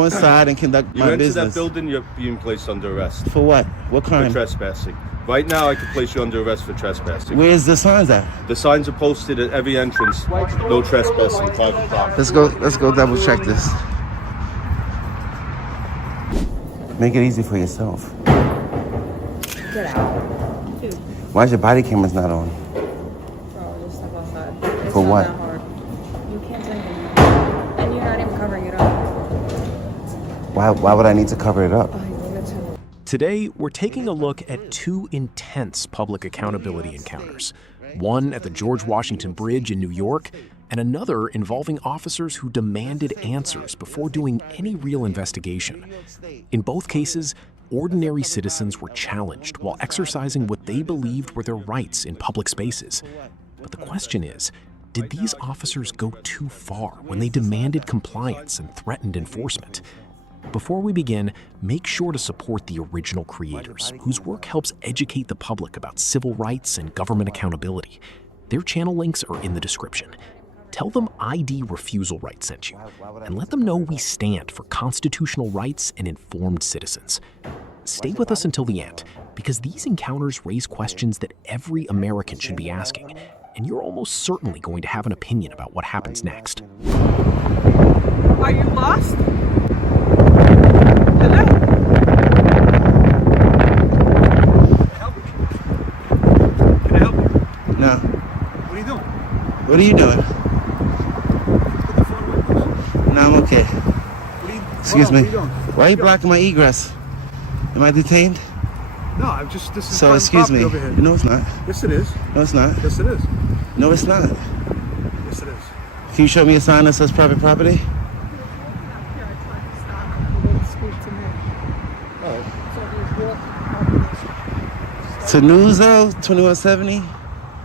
Go inside and conduct my business. You enter that building, you're being placed under arrest. For what? What crime? For trespassing. Right now, I can place you under arrest for trespassing. Where's the signs at? The signs are posted at every entrance. No trespassing, private property. Let's go double check this. Make it easy for yourself. Get out. Dude. Why is your body cameras not on? Bro, just step outside. It's For not what? that hard. You can't do anything. And you're not even covering it up. Why would I need to cover it up? Oh, you leave it to. Today, we're taking a look at two intense public accountability encounters. One at the George Washington Bridge in New York, and another involving officers who demanded answers before doing any real investigation. In both cases, ordinary citizens were challenged while exercising what they believed were their rights in public spaces. But the question is, did these officers go too far when they demanded compliance and threatened enforcement? Before we begin, make sure to support the original creators, whose work helps educate the public about civil rights and government accountability. Their channel links are in the description. Tell them ID Refusal Right sent you, and let them know we stand for constitutional rights and informed citizens. Stay with us until the end, because these encounters raise questions that every American should be asking, and you're almost certainly going to have an opinion about what happens next. Are you lost? Hello? Can I help you? No. What are you doing? What are you doing? Put the phone away, please. No, I'm okay. What are you, Excuse hold on, me. What are you doing? Why are you blocking my egress? Am I detained? No, I'm just, this is So private excuse property me. over here. No, it's not. Yes, it is. No, it's not. Yes, it is. No, it's not. Yes, it is. Can you show me a sign that says private property? To Newzo, 2170,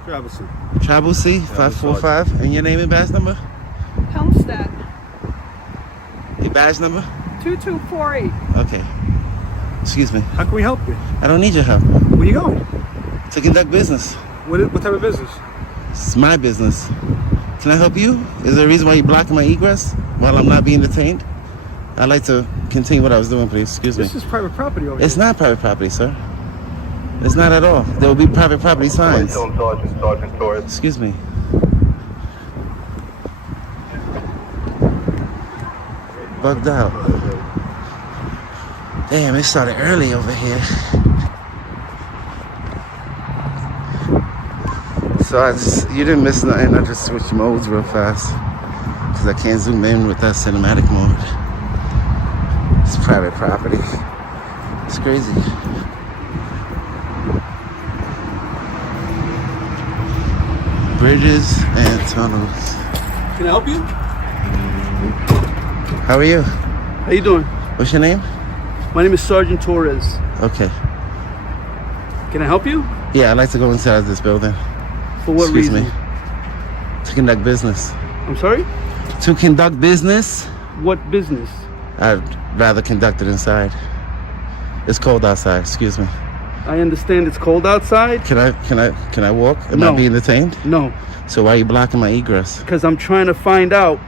Travis. Tribal C, 545. And your name and badge number? Helmstead, Your badge number? 2248. Okay. Excuse me. How can we help you? I don't need your help. Where are you going? To conduct business. What type of business? It's my business. Can I help you? Is there a reason why you're blocking my egress while I'm not being detained? I'd like to continue what I was doing, please. Excuse me. This is private property over It's here. not private property, sir. It's not at all. There will be private property signs. Sergeant Torres. Excuse me. Bugged out. Damn, it started early over here. So you didn't miss nothing. I just switched modes real fast because I can't zoom in with that cinematic mode. It's private property. It's crazy. Bridges and tunnels. Can I help you? How are you? How you doing? What's your name? My name is Sergeant Torres. Okay. Can I help you? Yeah, I'd like to go inside this building. For what Excuse reason? me. To conduct business. I'm sorry? To conduct business? What business? I'd rather conduct it inside. It's cold outside, excuse me. I understand it's cold outside. Can I walk? Am No. I being detained? No, So why are you blocking my egress? because I'm trying to find out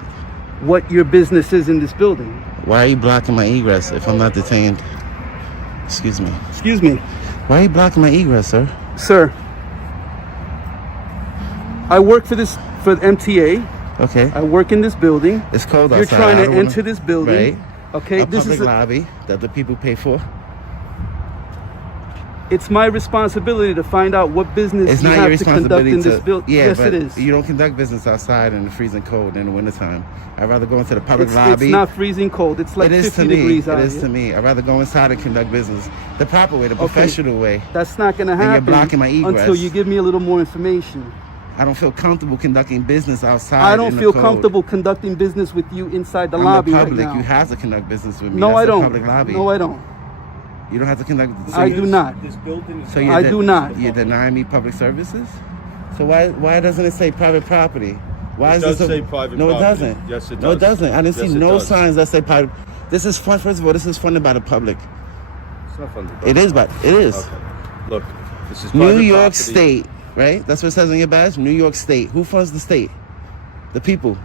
what your business is in this building. Why are you blocking my egress if I'm not detained? Excuse me. Excuse me, Why are you blocking my egress, sir? sir. I work for MTA. Okay. I work in this building. It's cold You're outside. trying I to don't wanna- enter this building. Right. Okay, A this public is lobby that the people pay for. it's my responsibility to find out what business It's you not your have to conduct responsibility in this building. Yeah, Yes, but it is. you don't conduct business outside in the freezing cold in the wintertime. I'd rather go into the public It's lobby. not freezing cold. It's like It is 50 to me. degrees out It is here. to me. I'd rather go inside and conduct business the proper way, the professional way. That's not going to And you're happen blocking my egress. until you give me a little more information. I don't feel comfortable conducting business outside. I don't in the feel cold. comfortable conducting business with you inside the I'm lobby the right public. now. You have to conduct business with me. No, That's I the don't. Public lobby. No, I don't. You don't have to conduct. So I you- do not. This building is So you're I do not. You're denying me public services. So why doesn't it say private property? Why It is does this say private No, it property. doesn't. Yes, it No, it does. doesn't. I didn't Yes, see it no does. signs that say private. This is fun. First of all, this is funded by the public. It's not funded. It is, but it is. Okay. Look, this is New private York property. State, right? That's what it says on your badge. New York State. Who funds the state? The people.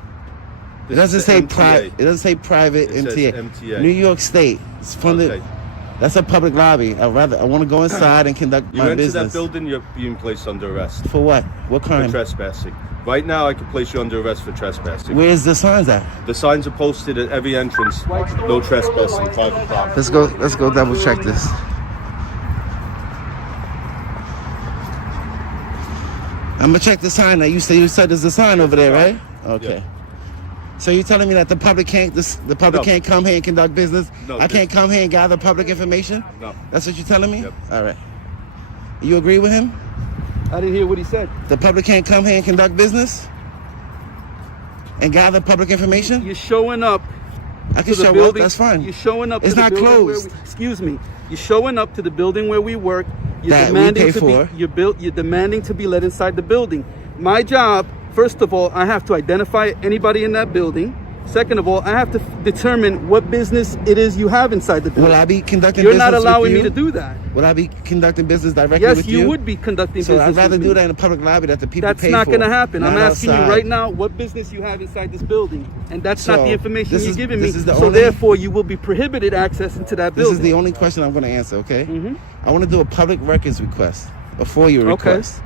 It doesn't This is say the MTA. private. It doesn't say private It says MTA. MTA. New York State. It's from Okay. That's a public lobby. I want to go inside and conduct You my enter business. that building, you're being placed under arrest For what? What for crime? trespassing. Right now, I can place you under arrest for trespassing. Where's the signs at? The signs are posted at every entrance. No trespassing, private property. Let's go double check this. I'm gonna check the sign. Now you said there's a sign over there, right? Okay. Yeah. So you're telling me that the public can't No. can't come here and conduct business? No, I can't come here and gather public information? No. That's what you're telling me? Yep. All right. You agree with him? I didn't hear what he said. The public can't come here and conduct business? And gather public information? You're showing up I can to the show up, building. that's fine. You're showing up It's to the not building where closed. excuse me. You're showing up to the building where we work. You're That we demanding pay to for. be you're demanding to be let inside the building. My job, first of all, I have to identify anybody in that building. Second of all, I have to determine what business it is you have inside the building. Will I be conducting You're business not allowing with me you? to do that. Will I be conducting business directly Yes, with you would be conducting So business. I'd rather with do me. that in a public lobby that the people That's pay not for. going to happen. I'm not asking you outside. right now what business you have inside this building, and that's not So, the information this you're is- giving me. this is the So only- therefore, you will be prohibited access into that This building. is the only question I'm going to answer, okay? Mm-hmm. I want to do a public records request before you request.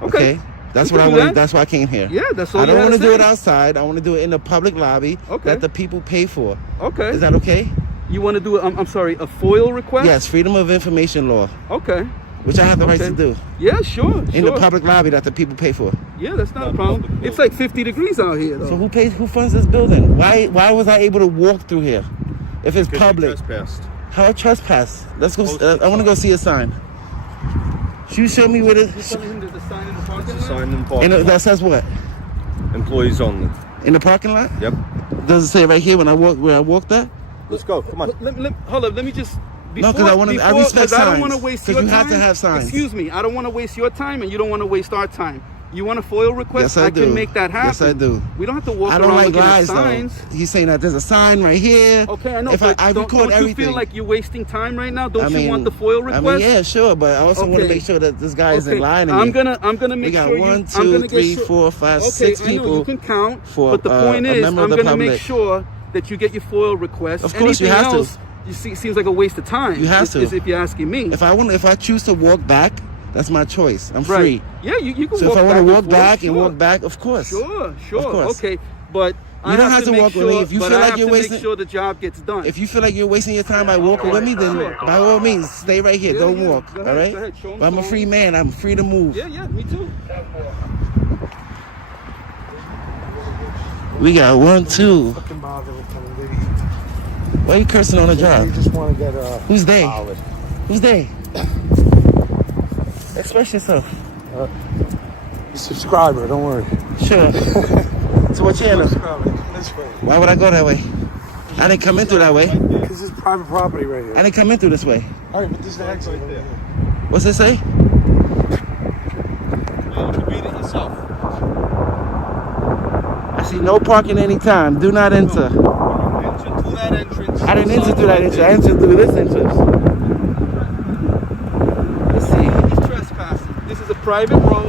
Okay. That's We what I can do want. that. That's why I came here. Yeah, that's all I you don't had want to to do say. it outside. I want to do it in the public lobby Okay. that the people pay for. Okay. Is that okay? You want to do? I'm sorry, a FOIL request? Yes, Freedom of Information Law, Okay. which I have the right to Okay. do Yeah, sure. in sure. the public lobby that the people pay for. Yeah, that's not a Not problem. public It's like 50 degrees out here, though. So who pays? Who funds this building? Why was I able to walk through here if it's Because you public? trespassed. How I trespass? Let's go. Posted I want to go see a sign. You show me what it You're telling him there's a sign in the parking It's a lot? sign in the parking and that lot. says what? Employees only. In the parking lot? Yep. Does it say right here when I walk where I walked at? Let's go. Come on. Hold up. Let me just. No, 'cause I respect because I don't want to signs, waste 'cause your you time. have to have signs. Excuse me. I don't want to waste your time, and you don't want to waste our time. You want a FOIL request? Yes, I can do. make that happen. Yes, I do. We don't have to walk I don't around like looking lies at signs. though. He's saying that there's a sign right here. Okay, I know. If but I don't record you everything. feel like you're wasting time right now? Don't I you mean, want the FOIL request? I mean, yeah, sure, but I also want to Okay. make sure that this guy isn't lying to I'm me. gonna make We got sure 1, I'm 2, gonna get 3, sure. 4, 5, Okay, 6 I know people you can count, for, but the point a is, member I'm of the gonna make public. sure that you get your FOIL request. Of course, you Anything have to. else, you see, seems like a waste of time. You have is- to. is if you're asking me. If I choose to walk back, that's my choice. I'm Right. free. Yeah, you can So walk if I want to and walk forth, back sure. and walk back, of course. Sure, Of course. okay, but You don't have to make walk with sure, me. If you but feel I like have you're to wasting- make sure the job gets done. If you feel like you're wasting your time by walking with me, then by all means, stay right here. Yeah, Don't yeah. walk. Go All ahead, right? go ahead. Show 'em But I'm a phone. free man. I'm free to move. yeah, me too. We got 1, 2. Fucking bother with them, lady. Why are you cursing on the job? You just want to get Who's they? solid. Who's they? Express yourself. You're a subscriber, don't worry. Sure. To what channel? Subscriber, come this way. Why would I go that way? I didn't come in through that way. Because it's private property right here. I didn't come in through this way. All right, but this is the exit right there. What's it say? You can read it yourself. I see no parking anytime. Do not enter. Enter through that entrance. I didn't enter through that entrance. I entered through this entrance. Let's see. He's trespassing. This is a private road.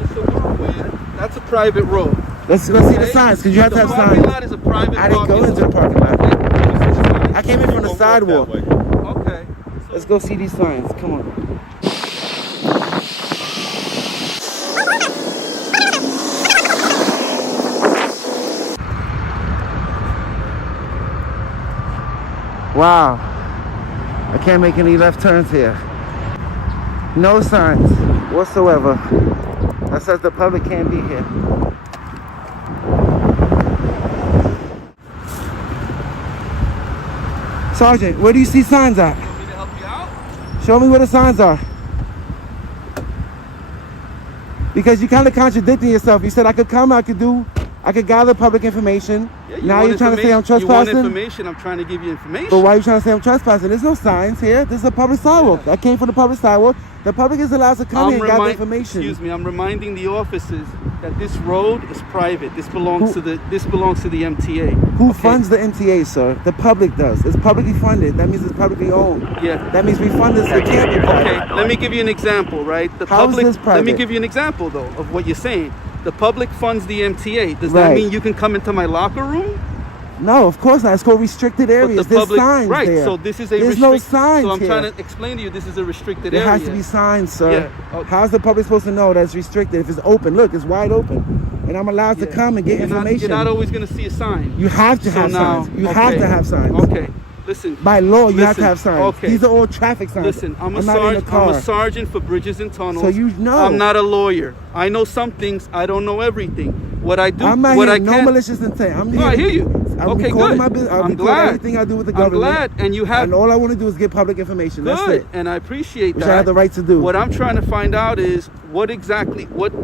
Just so you're aware, that's a private road. Let's see the Okay? signs, because you have to have The parking signs. lot is a private I didn't go parking into the lot. parking lot. Okay. I came in from the Don't walk that sidewalk. way. Okay. Let's go see these signs. Come on. Wow. I can't make any left turns here. No signs whatsoever that says the public can't be here. Sergeant, where do you see signs at? Want me to help you out? Show me where the signs are. Because you kind of contradicting yourself. You said I could come, I could gather public information. Yeah, Now want you're trying to say I'm information- You want trespassing? information? I'm trying to give you information. But why are you trying to say I'm trespassing? There's no signs here. This is a public sidewalk. I came from the public sidewalk. The public is allowed to come here and gather information. Excuse me. I'm reminding the officers that this road is private. This belongs to the MTA. Who Okay? funds the MTA, sir? The public does. It's publicly funded. That means it's publicly owned. Yeah. That means we fund this. It can't be private. Okay, let me give you an example, right? The How is public. this Let me private? give you an example, though, of what you're saying. The public funds the MTA. Does that Right. mean you can come into my locker room? No, of course not. It's called restricted areas. the There's public, signs right? there. So this is a There's no restrict- signs So I'm here. trying to explain to you, this is a restricted There area. has to be signs, sir. Yeah. Okay. How's the public supposed to know that's restricted if it's open? Look, it's wide open, and I'm allowed to Yeah. come and get You're information. Not always going to see a sign. You have to So have now- signs. You have okay. to have signs. Okay. Listen. By law, you have to Listen, have signs. okay. These are all traffic signs. Listen, I'm a not in a car. sergeant for bridges and tunnels. So you know. I'm not a lawyer. I know some things. I don't know everything. What I do, I'm not what here. I No can. malicious intent. I'm No, here. I hear you. I'm Okay, recording good. my business. I I'm record glad. everything I do with the I'm government. glad, and you have. And all I want to do is get public information. That's Good, it. and I appreciate Which that. I have the right to do. What I'm trying to find out is what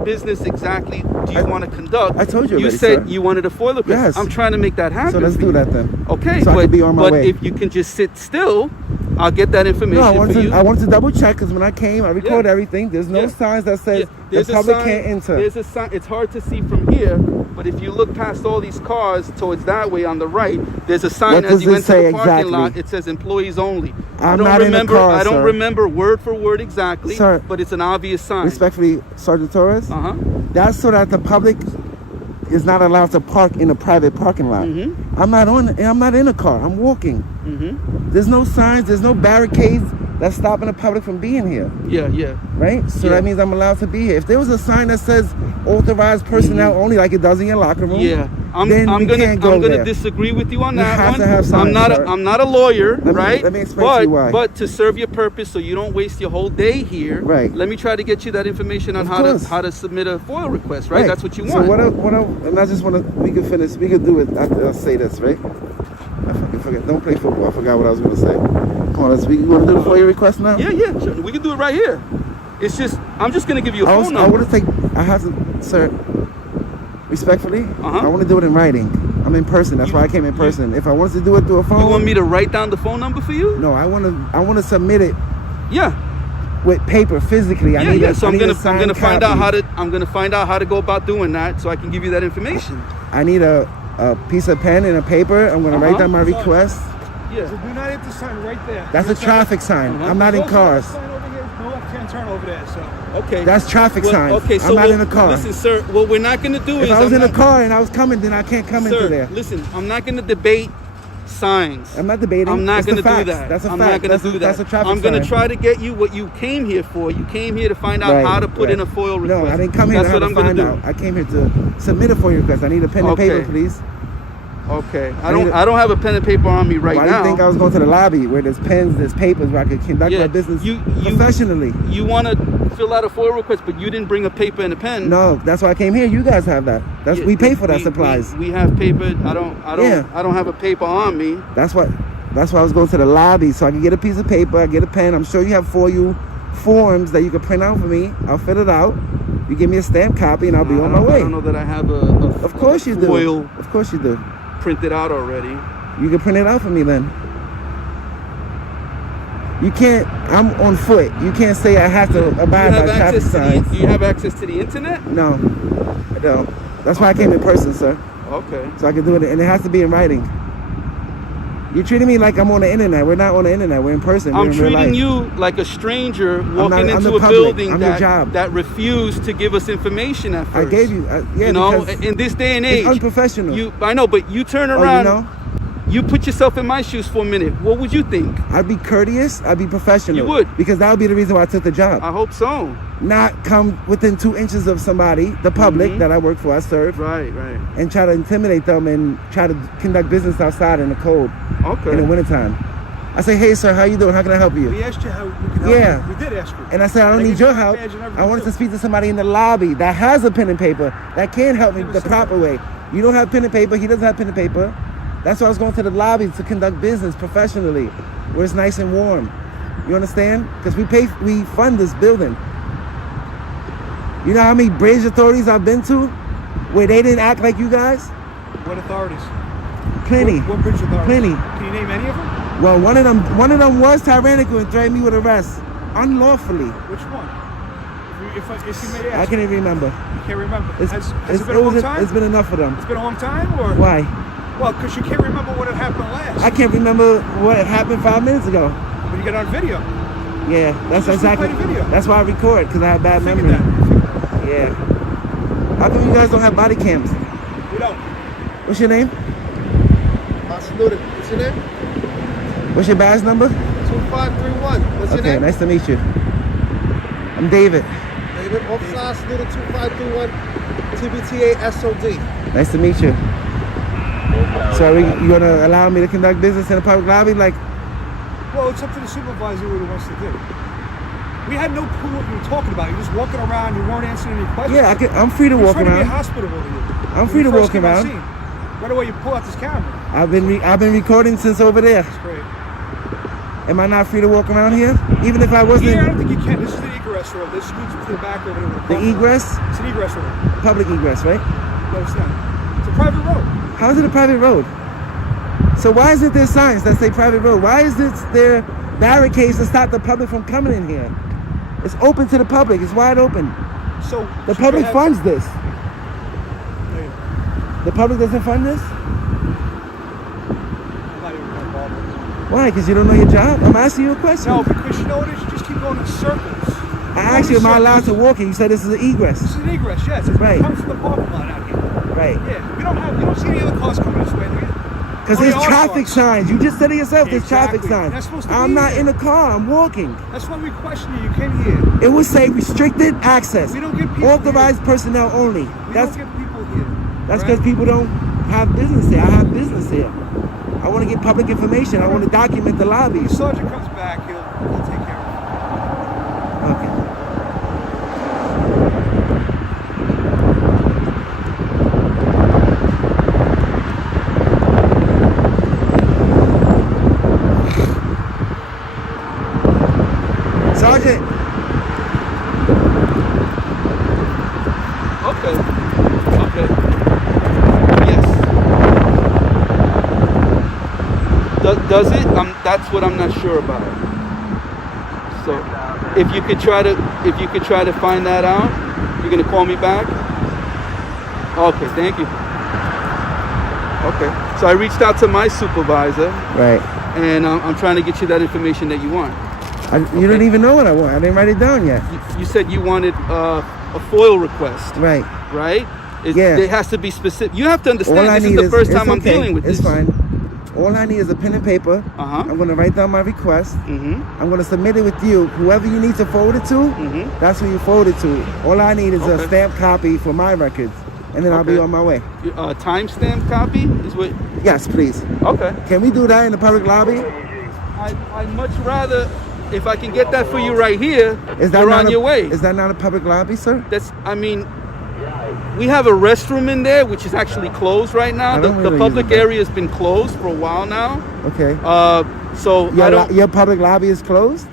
business exactly do you want to conduct? I told you You already, said sir. you wanted a FOIL request. Yes. I'm trying to make that happen. So let's for do you. that then. Okay, So I but, can be on my but way. if you can just sit still, I'll get that information No, for you. I wanted to double check because when I came, I record Yeah. everything. There's no Yeah. signs that says Yeah, the there's a public sign- can't enter. There's a sign. It's hard to see from here, but if you look past all these cars towards that way on the right, there's a sign What as does you it enter say the parking exactly? lot. It says employees only. I I'm don't not in a remember. car, I don't sir. remember word for word exactly, Sir, but it's an obvious sign. Respectfully, Sergeant Torres, Uh huh. that's so that the public is not allowed to park in a private parking lot. Mm-hmm. I'm not in a car. I'm walking. Mm-hmm. There's no signs. There's no barricades that's stopping the public from being here. Yeah. Yeah. Right? So Yeah. that means I'm allowed to be here. If there was a sign that says authorized personnel only, like it does in your locker room, Yeah, I'm then we gonna can't go there. disagree with you on You that have one. to have signs, sir. I'm not a lawyer, Let me- right? let me explain to you why. But to serve your purpose, so you don't waste your whole day here, Right. Let me try to get you that information on Of how course. to submit a FOIL request, right? That's what you want. So and I just want to, we could finish, we could do it, I'll say this, right? I fucking forget, don't play football, I forgot what I was going to say. Come on, you want to do the FOIA request now? Yeah, sure. We can do it right here. It's just I'm just gonna give you a phone I number. want to I have to, sir, respectfully, Uh-huh. I want to do it in writing. I'm in person, that's why I came in person. If I wanted to do it through a phone. You want me to write down the phone number for you? No, I want to submit it Yeah. with paper physically. So I'm gonna find out how to go about doing that, so I can give you that information. I need a piece of pen and a paper. I'm gonna write down my request. Yeah. So do not hit the sign right there. That's a traffic sign. I'm not in There's also cars. a sign over here, no left-hand turn over there, so. Okay. That's traffic signs. Okay, so I'm not in a car. Listen, sir. What we're not gonna do is If I was I'm in a not- car and I was coming, then I can't come Sir, into there. listen, I'm not going to debate signs. I'm not debating. I'm not It's going to the do facts. that. That's a I'm fact. not going to do that. That's a traffic I'm going to sign. try to get you what you came here for. You came here to find out Right, how to put right. in a FOIL request. No, I didn't come here That's to what have I'm a going find to do. out. I came here to submit a FOIA request. I need a pen and paper, Okay. please. Okay. I need I don't have a pen and paper on me right Why now. do you think I was going to the lobby where there's pens, there's papers, where I could conduct Yeah, my business you- professionally? You want to fill out a FOIA request, but you didn't bring a paper and a pen. No, that's why I came here. You guys have that. That's Yeah, we pay for that we- supplies. We have paper. I Yeah. don't have a paper on me. That's why I was going to the lobby so I could get a piece of paper, I get a pen. I'm sure you have for you forms that you can print out for me. I'll fill it out. You give me a stamp copy and I'll be on my I way. don't know that I have Of course you do. FOIL Of course you do. printed out already. You can print it out for me then. You can't, I'm on foot. You can't say I have to abide by traffic signs. Do you have access to the internet? No, I don't. That's why I came in person, sir. Okay. So I can do it, and it has to be in writing. You're treating me like I'm on the internet. We're not on the internet. We're in person. We're I'm in real life. treating you like a stranger walking I'm into the a public. building I'm your job. that refused to give us information at I first. gave you, yeah, You know, because in this day and age, it's unprofessional. I know, but you turn Oh, around. you know? You put yourself in my shoes for a minute. What would you think? I'd be courteous. I'd be professional. You would. Because that would be the reason why I took the job. I hope so. Not come within 2 inches of somebody, the public that I work for, I serve, Right. and try to intimidate them and try to conduct business outside in the cold in the Okay. wintertime. I say, hey, sir, how you doing? How can I help you? We asked you how we can help Yeah. you. We did ask you. And I said, I don't They need gave your you a help. badge and everything I wanted too. to speak to somebody in the lobby that has a pen and paper that can help me the proper way. You don't have pen and paper. He doesn't have pen and paper. That's why I was going to the lobby to conduct business professionally, where it's nice and warm. You understand? Because we fund this building. You know how many bridge authorities I've been to where they didn't act like you guys? What authorities? Plenty. What bridge authorities? Plenty. Can you name any of them? Well, one of them was tyrannical and threatened me with arrest unlawfully. Which one? If you may ask. I can't even remember. You can't remember. It's, Has it's, it been a long time? it's been enough of them. It's been a long time, or? Why? Well, because you can't remember what had happened last. I can't remember what happened 5 minutes ago. But you got it on video. Yeah, that's Just exactly. replay the video. That's why I record, because I have bad Figure memory. that. Yeah. How come you guys don't have body cams? We don't. What's your name? What's your name? What's your badge number? 2531. What's your Okay, name? nice to meet you. I'm David. David. Officer Saluda 2531. TBTA SOD. Nice to meet you. So are you gonna allow me to conduct business in a public lobby? Like, Well, it's up to the supervisor what he wants to do. We had no clue what you were talking about. You're just walking around. You weren't answering any questions. yeah, I'm free to We're walk trying to be around. hospitable to you. I'm When free you to first walk came on around. scene, right away you pull out this camera. I've been recording since over there. That's great. Am I not free to walk around here? Even if I wasn't Yeah, I don't think you can. This is the egress road. This leads to the back over there. the egress, It's an egress road. public egress, right? No, it's not. It's a private road. How is it a private road? So why isn't there signs that say private road? Why is there barricades to stop the public from coming in here? It's open to the public. It's wide open. So The should public you have- funds this. Yeah, The public doesn't fund this? I'm not even gonna bother. Why? Because you don't know your job? I'm asking you a question. No, because you know what? You just keep going in circles. I asked you, am I allowed to walk in? You said this is an egress. This is an egress, yes. It Right. comes to the parking lot out here. Right. Yeah, you don't see any other cars coming this way, do you? Because Oh, there's there are traffic cars. signs. You just said it yourself. There's traffic Exactly. signs. That's supposed to I'm be not there. in a car. I'm walking. That's why we question you. You came here. It would say restricted access. We don't get people Authorized personnel only. We That's don't get people here. That's right? because people don't have business here. I have business here. I want to get public information. I want to document the lobby. If the sergeant comes back, he'll take care of Okay. Sergeant, Okay. Okay. Yes. Does it? That's what I'm not sure about. So, if you could try to find that out, you're gonna call me back. Okay. Thank you. Okay. So I reached out to my supervisor, right. and I'm trying to get you that information that you want. You don't even know what I want. I didn't write it down yet. You said you wanted a FOIL request, Right. right? Yeah. It has to be specific. You have to All understand. I This need is the first it's time I'm okay. dealing with It's this. fine. All I need is a pen and paper. Uh-huh. I'm going to write down my request. Mm-hmm. I'm going to submit it with you. Whoever you need to forward it to, Mm-hmm. that's who you forward it to. All I need is a Okay. stamped copy for my records, and then I'll be Okay. on my way. Timestamp copy is what. Yes, please. Okay. Can we do that in the public lobby? I'd much rather, if I can get that for you right here, Is that you're not on a, your way. Is that not a public lobby, sir? We have a restroom in there, which is actually closed right now. I The don't really public use it. area has been closed for a while now. Okay. So I don't. Your public lobby is closed?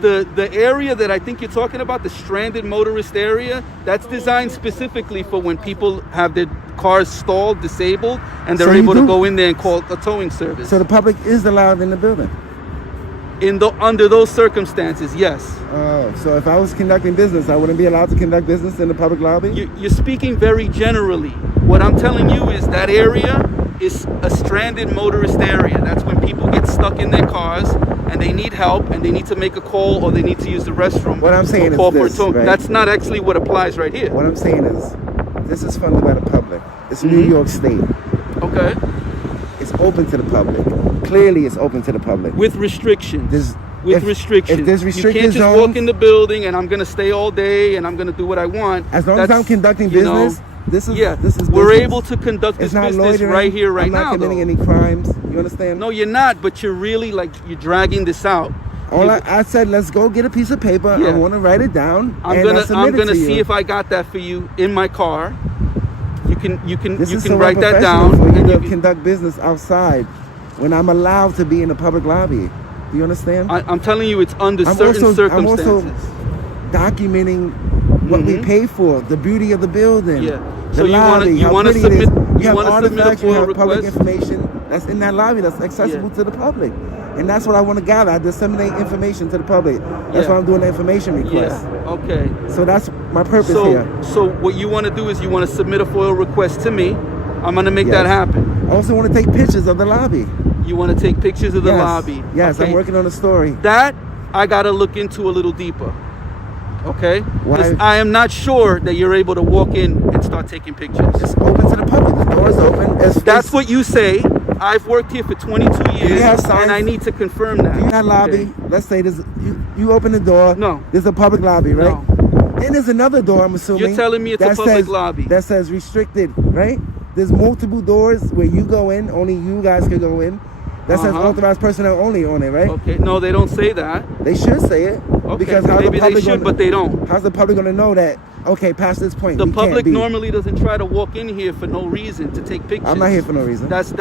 The area that I think you're talking about, the stranded motorist area, that's designed specifically for when people have their cars stalled, disabled, and they're So you able to do- go in there and call a towing service. So the public is allowed in the building? Under those circumstances, yes. Oh, so if I was conducting business, I wouldn't be allowed to conduct business in the public lobby? You're speaking very generally. What I'm telling you is that area is a stranded motorist area. That's when people get stuck in their cars and they need help and they need to make a call or they need to use the restroom. What I'm saying or is call for a this, tow. right? That's not actually what applies right here. What I'm saying is, this is funded by the public. It's New Mhm. York State. Okay. It's open to the public. Clearly, it's open to the public. With restrictions. If restrictions. there's you restricted can't just zones- walk in the building and I'm going to stay all day and I'm going to do what I want. As long as I'm conducting you know, business, this is yeah, this is we're business. able to conduct this It's not business loitering. right here, right I'm not now. committing though. any crimes. You understand? No, you're not, but you're really you're dragging this out. All I said, let's go get a piece of paper. Yeah. I want to write it down. I'm and I'll submit it gonna to see you. if I got that for you in my car. You can This you is can so write that unprofessional down. for you and to you can- conduct business outside when I'm allowed to be in the public lobby. Do you understand? I'm telling you, it's under I'm certain also circumstances. documenting what we Mhm. pay for, the beauty of the building. Yeah. The So you lobby, wanna how pretty it is. submit You have submit a artifacts, you FOIL have public request. information that's in that lobby that's accessible Yeah. to the public. And that's what I want to gather. I disseminate information to the public. That's Yeah. why I'm doing the information request. Yeah. Okay. So that's my purpose So here. so what you want to do is you want to submit a FOIL request to me. I'm gonna make that Yes. happen. I also want to take pictures of the lobby. You want to take pictures of the Yes. lobby. Yes, Okay. I'm working on a story. That I gotta look into a little deeper. Okay? Why- 'Cause I am not sure that you're able to walk in and start taking pictures. It's open to the public. The door is open. That's what you say. I've worked here for 22 years, have signs? and I need to confirm that. You got lobby. Okay? Let's say there's you open the door. No. There's a public lobby, right? No. Then there's another door. I'm assuming. You're telling me it's a that public says- lobby. that says restricted, right? There's multiple doors where you go in. Only you guys can go in. That says Uh-huh. authorized personnel only on it, right? Okay, no, they don't say that. They should say it. Okay, Because how's maybe the public they should, but they don't. How's the public gonna know that? Okay, past this point, The we can't public be. normally doesn't try to walk in here for no reason to take pictures. I'm not here for no reason. That's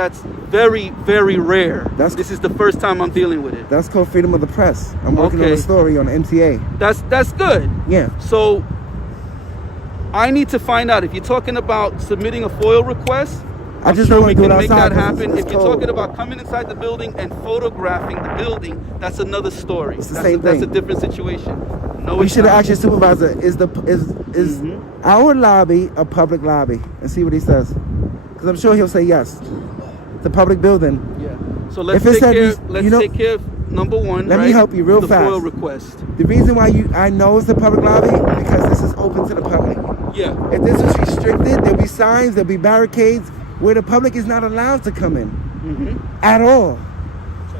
very, very rare. That's- This is the first time I'm dealing with it. That's called freedom of the press. I'm working on Okay. a story on MTA. That's good. Yeah. So I need to find out if you're talking about submitting a FOIL request. I I'm just sure don't we wanna do can it make outside that 'cause happen. it's If you're cold. talking about coming inside the building and photographing the building, that's another story. It's the that's same That's a thing. different situation. No, You it's should have not. asked your supervisor, is Mm-hmm. our lobby a public lobby? And see what he says. Because I'm sure he'll say yes. It's a public building. Yeah. So let's If it take said care. these- Let's you know- take care of number one. Let me right? help you real the fast. FOIL request. The reason why I know it's a public lobby, because this is open to the public. Yeah. If this was restricted, there'll be signs, there'll be barricades where the public is not allowed to come in at all.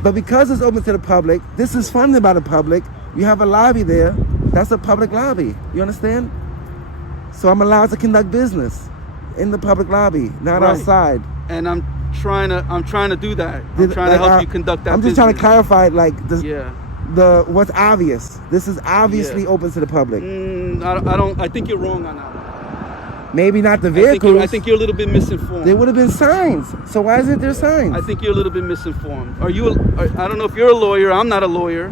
But because it's open to the public, this is funded by the public. You have a lobby there. That's a public lobby. You understand? So I'm allowed to conduct business in the public lobby, not Right. outside. And I'm trying to do that. I'm trying to help you conduct that. I'm just trying to business. clarify, like Yeah. the what's obvious. This is obviously Yeah. open to the public. I don't. I think you're wrong on that. Maybe not the I think, vehicles. I think you're a little bit misinformed. There would have been signs. So why isn't there signs? I think you're a little bit misinformed. I don't know if you're a lawyer. I'm not a lawyer.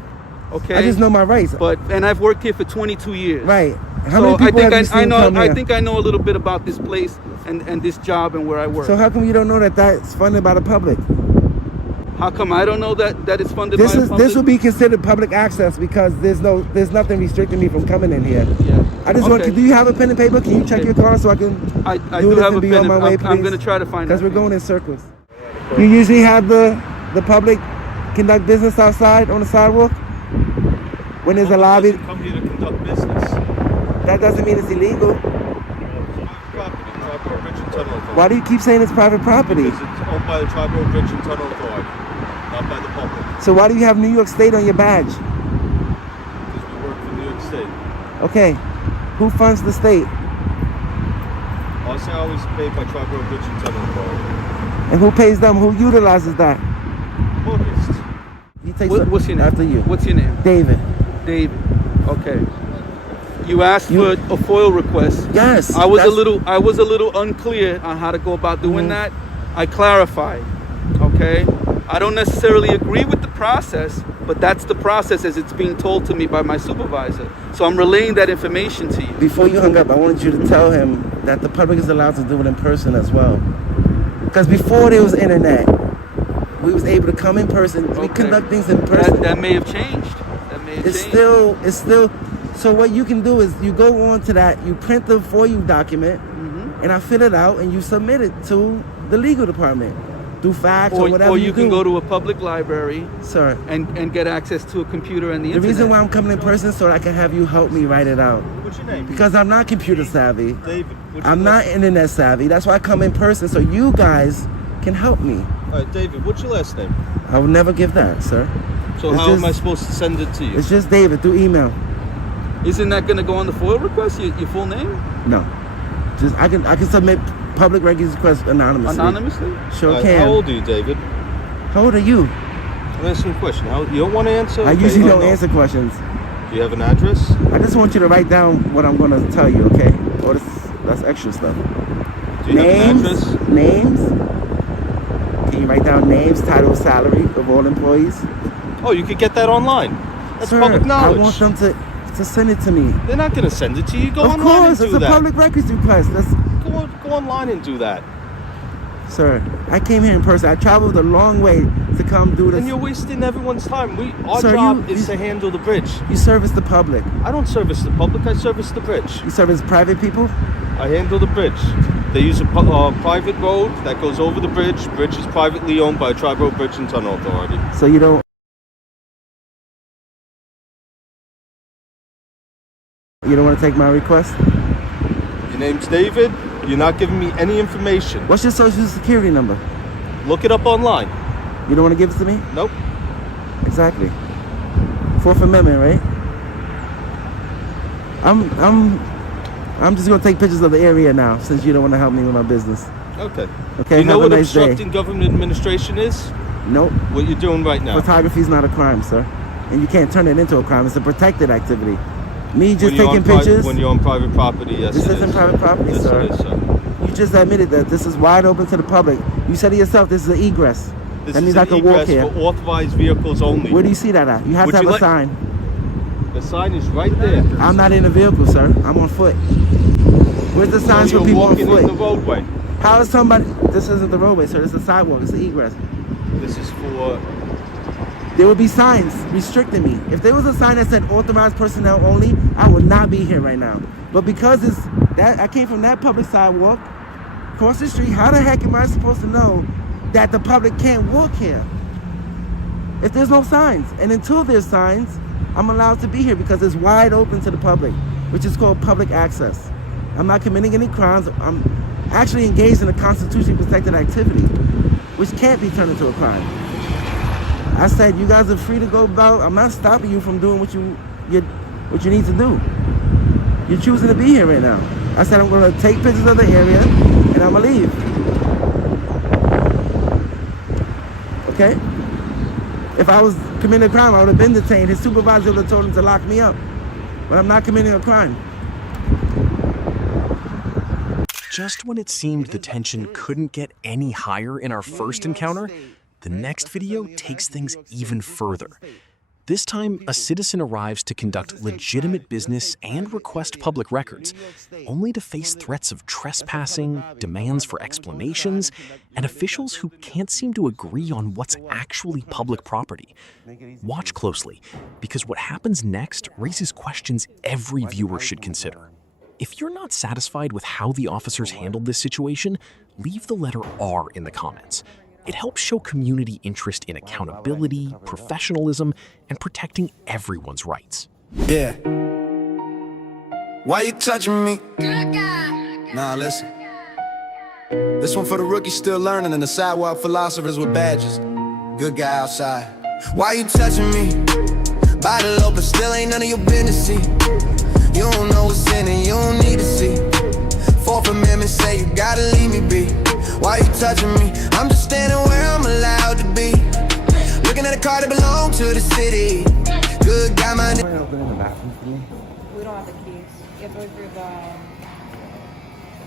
Okay. I just know my rights. And I've worked here for 22 years. Right. How So many people I think have you seen know. come I here? think I know a little bit about this place and this job and where I work. So how come you don't know that that's funded by the public? How come I don't know that it's funded by the public? This would be considered public access because there's nothing restricting me from coming in here. Yeah. I just want. Okay. Do you have a pen and paper? Can you check Okay. your car so I can I do do this have and a be pen. on my and way, I'm please? going to try to find Because out. we're going in circles. You usually have the public conduct business outside on the sidewalk when there's a lobby. Come here to conduct business. That doesn't mean it's illegal. Property, Triborough Bridge and Tunnel Authority. Why do you keep saying it's private property? Because it's owned by the Triborough Bridge and Tunnel Authority, not by the public. So why do you have New York State on your badge? Because we work for New York State. Okay, who funds the state? Our salary is paid by Triborough Bridge and Tunnel Authority. And who pays them? Who utilizes that? August. You take What's your name? after you. What's your name? David. David. Okay. You asked for a FOIL request. Yes. I was that's- a little unclear on how to go about doing Mhm. that. I clarified. Okay. I don't necessarily agree with the process, but that's the process as it's being told to me by my supervisor. So I'm relaying that information to you. Before you hung up, I wanted you to tell him that the public is allowed to do it in person as well. Because before there was internet, we was able to come in person. We Okay. conduct things in person. That may have changed. That may have It's changed. still. So what you can do is you go on to that, you print the for you document, and I fill it out, and you submit it to the legal department through fax or whatever Or you can do. go to a public librry Sir, and get access to a computer and the the internet. reason why I'm coming in person is so I can have you help me write it out. What's your name? Because I'm not computer savvy. David. What's your I'm not last- internet savvy. That's why I come in person so you guys can help me. All right, David. What's your last name? I would never give that, sir. So It's how am just- I supposed to send it to you? It's just David through email. Isn't that going to go on the FOIL request? Your full name? No, just I can submit public requests anonymously. Anonymously? Sure All right, can. How old are you, David? How old are you? I'm asking you a question. You don't want to answer? I Okay, usually or don't no? answer questions. Do you have an address? I just want you to write down what I'm gonna tell you, okay? Or that's extra stuff. Do you have an address? Names. Can you write down names, title, salary of all employees? Oh, you could get that online. That's Sir, public knowledge. I want them to send it to me. They're not going to send it to you. Go Of online course, and it's do a that. public records request. Go online and do that. Sir, I came here in person. I traveled a long way to come do this. And you're wasting everyone's time. Our Sir, job you- is to handle the bridge. You service the public. I don't service the public. I service the bridge. You service private people. I handle the bridge. They use a private road that goes over the bridge. Bridge is privately owned by Triborough Bridge and Tunnel Authority. So you don't You don't want to take my request? Your name's David. You're not giving me any information. What's your social security number? Look it up online. You don't want to give it to me? Nope. Exactly. Fourth Amendment, right? I'm just gonna take pictures of the area now, since you don't want to help me with my business. Okay. Okay. You know have what a nice obstructing day. government administration is? Nope. What you're doing right now. Photography is not a crime, sir, and you can't turn it into a crime. It's a protected activity. Me just When you're taking on pictures. when you're on private property, yes. This it isn't is. private property, Yes, sir. it is, sir. You just admitted that this is wide open to the public. You said it yourself. This is an egress. This That is means an I can walk egress here. for authorized vehicles only. Where do you see that at? You have Would to have you a like- sign. The sign is right there. I'm not in a vehicle, sir. I'm on foot. Where's the signs So for you're people on walking on the foot? roadway. How is somebody? This isn't the roadway, sir. This is a sidewalk. It's an egress. This is for. There would be signs restricting me. If there was a sign that said authorized personnel only, I would not be here right now. But because it's that I came from that public sidewalk, across the street, how the heck am I supposed to know that the public can't walk here? If there's no signs, and until there's signs, I'm allowed to be here because it's wide open to the public, which is called public access. I'm not committing any crimes. I'm actually engaged in a constitutionally protected activity, which can't be turned into a crime. I said you guys are free to go about. I'm not stopping you from doing what you need to do. You're choosing to be here right now. I said I'm going to take pictures of the area and I'm going to leave. Okay? If I was committing a crime, I would have been detained. His supervisor would have told him to lock me up. But I'm not committing a crime. Just when it seemed the tension couldn't get any higher in our first encounter, the next video takes things even further. This time, a citizen arrives to conduct legitimate business and request public records, only to face threats of trespassing, demands for explanations, and officials who can't seem to agree on what's actually public property. Watch closely, because what happens next raises questions every viewer should consider. If you're not satisfied with how the officers handled this situation, leave the letter R in the comments. It helps show community interest in accountability, professionalism, and protecting everyone's rights. Yeah. Why you touching me? Nah, listen. This one for the rookies still learning and the sidewalk philosophers with badges. Good guy outside. Why you touching me? Bottle open, still ain't none of your business. See, you don't know what's in it, you don't need to see. Fourth Amendment say you gotta leave me be. Why you touching me? I'm just standing where I'm allowed to be. Looking at a car that belongs to the city. Good guy, my name. We don't have the keys. You have to wait for the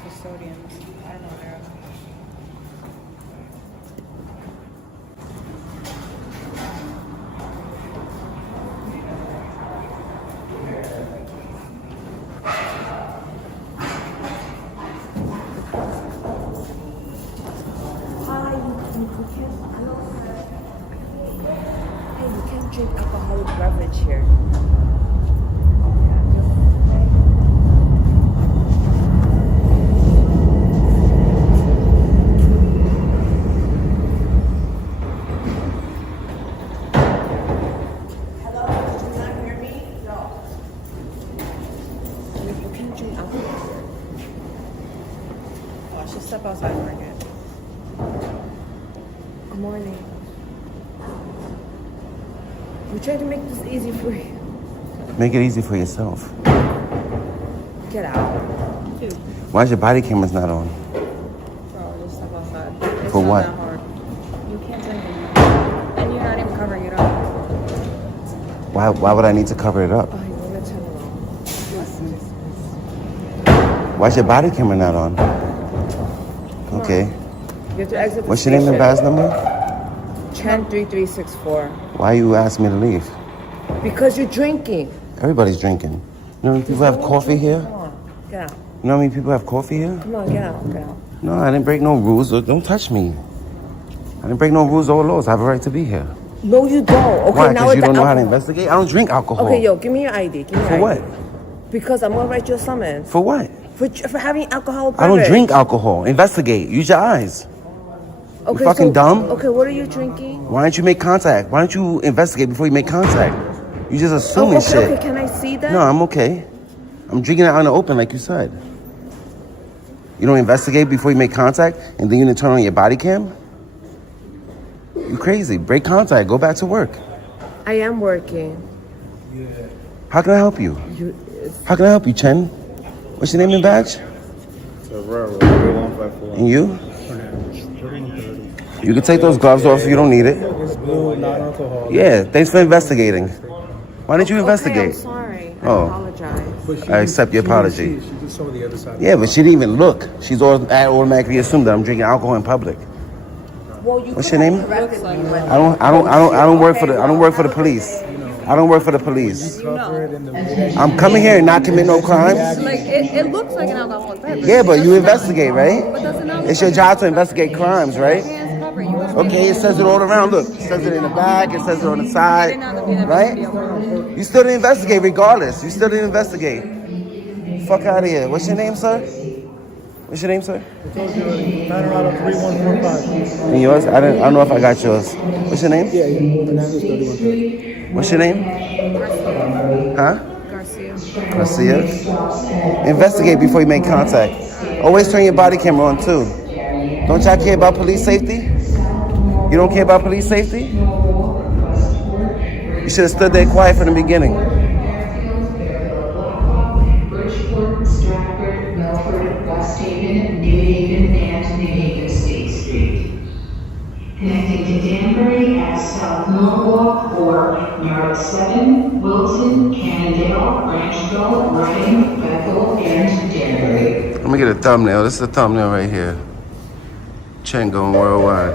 custodians. I don't know where. Hey, you can't drink alcoholic beverage here. Hello, did you not hear me? No. You can't drink alcohol here. Oh, I should step outside for a minute. Good morning. We're trying to make this easy for you. Make it easy for yourself. Get out. Dude, Why is your body cameras not on? bro, just step outside. It's For not what? that hard. You can't drink in here. And you're not even covering it up. Why would I need to cover it up? Oh, you want to turn around. Why is your body camera not on? Okay. You have to exit the What's your name and badge number? 103364. Why you ask me to leave? Because you're drinking. Everybody's drinking. You know how many people have coffee here? Come on, get out. You know how many people have coffee here? Come on, get out, get out. No, I didn't break no rules. Don't touch me. I didn't break no rules or laws. I have a right to be here. No, you don't. Okay, Why? now Because with you the don't know how to alcohol. investigate? I don't drink alcohol. Okay, yo, give me your ID. Give me your For ID. what? Because I'm gonna write you a summons. For what? For having alcohol. I don't drink alcohol. Investigate. Use your eyes. Okay, fucking dumb? Okay, what are you drinking? Why don't you make contact? Why don't you investigate before you make contact? You just assuming okay, shit. okay, can I see that? No, I'm okay. I'm drinking it out in the open, like you said. You don't investigate before you make contact, and then you didn't turn on your body cam? You crazy. Break contact. Go back to work. I am working. How can I help you? How can I help you, Chen? What's your name and badge? And you? You can take those gloves off if you don't need it. Yeah, thanks for investigating. Why didn't you investigate? Okay, I'm sorry. I Oh. apologize. I accept your apology. She just saw the other side. Yeah, but she didn't even look. She's automatically assumed that I'm drinking alcohol in public. Well, you What's could your have name? corrected me when- I don't work for the police. I don't work for the police. I'm coming here and not commit no crimes. Like it looks like an alcoholic beverage. Yeah, but you investigate, right? But does it not It's your job to investigate crimes, right? hands cover you? Okay, it says it all around. Look, it says it in the back, it says it on the side, right? You still didn't investigate regardless. You still didn't investigate. Fuck out of here. What's your name, sir? What's your name, sir? Matter out of 3145. And yours? I don't know if I got yours. What's your name? Hernandez 3130. What's your name? Huh? Garcia. Garcia. Investigate before you make contact. Always turn your body camera on too. Don't y'all care about police safety? You don't care about police safety? You should have stood there quiet from the beginning. Bridgeport, Stratford, Milford, West Haven, New Haven, and New Haven State Street. Connecting to Danbury at South Norwalk or North 7, Wilton, Cannondale, Branchville, Reading, Bethel, and Danbury. Let me get a thumbnail. This is a thumbnail right here. Chen going worldwide.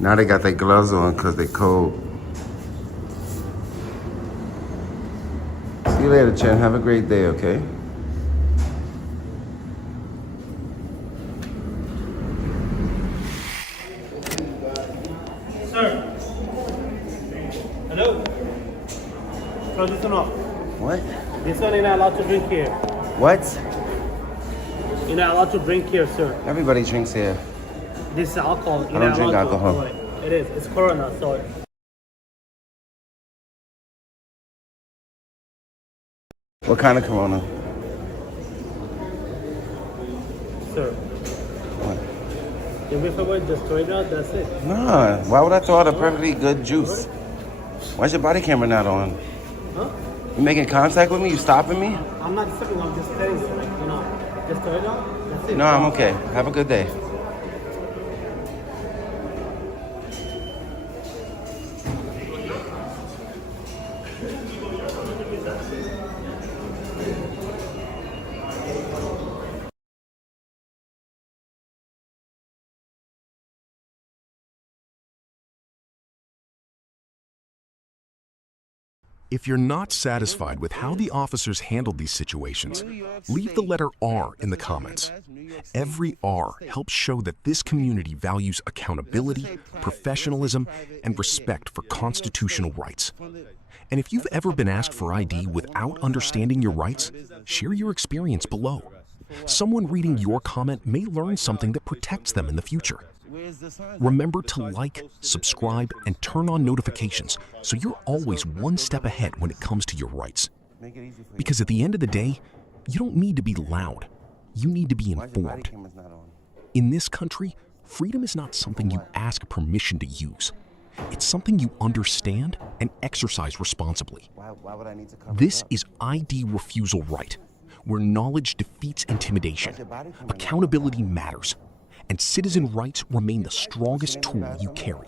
Now they got their gloves on because they cold. See you later, Chen. Have a great day, okay? Sir. Hello. Turn this one off. What? This one you're not allowed to drink here. What? You're not allowed to drink here, sir. Everybody drinks here. This is alcohol. You're I don't not drink allowed to alcohol. avoid. It is. It's Corona, so. What kind of Corona? Sir. What? If we forward just throw it out, that's it. Nah, why would I throw out a perfectly good juice? Why's your body camera not on? Huh? You making contact with me? You stopping me? I'm not stepping, I'm just telling you, like, you know, just throw it out, that's it. No, I'm okay. Have a good day. If you're not satisfied with how the officers handled these situations, leave the letter R in the comments. Every R helps show that this community values accountability, professionalism, and respect for constitutional rights. And if you've ever been asked for ID without understanding your rights, share your experience below. Someone reading your comment may learn something that protects them in the future. Remember to like, subscribe, and turn on notifications so you're always one step ahead when it comes to your rights. Because at the end of the day, you don't need to be loud. You need to be informed. In this country, freedom is not something you ask permission to use. It's something you understand and exercise responsibly. This is ID Refusal Right, where knowledge defeats intimidation, accountability matters, and citizen rights remain the strongest tool you carry.